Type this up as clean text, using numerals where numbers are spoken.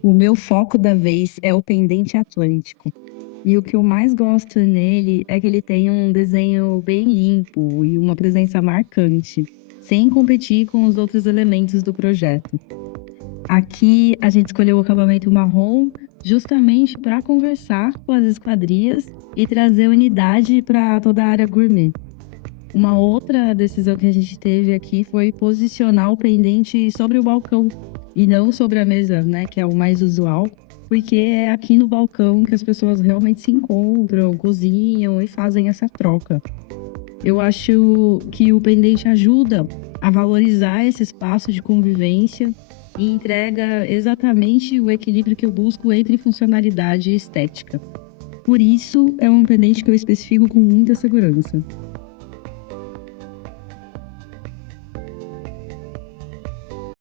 O meu foco da vez é o pendente atlântico. E o que eu mais gosto nele é que ele tem um desenho bem limpo e uma presença marcante, sem competir com os outros elementos do projeto. Aqui a gente escolheu o acabamento marrom justamente para conversar com as esquadrias e trazer unidade para toda a área gourmet. Uma outra decisão que a gente teve aqui foi posicionar o pendente sobre o balcão e não sobre a mesa, né, que é o mais usual, porque é aqui no balcão que as pessoas realmente se encontram, cozinham e fazem essa troca. Eu acho que o pendente ajuda a valorizar esse espaço de convivência e entrega exatamente o equilíbrio que eu busco entre funcionalidade e estética. Por isso, é um pendente que eu especifico com muita segurança.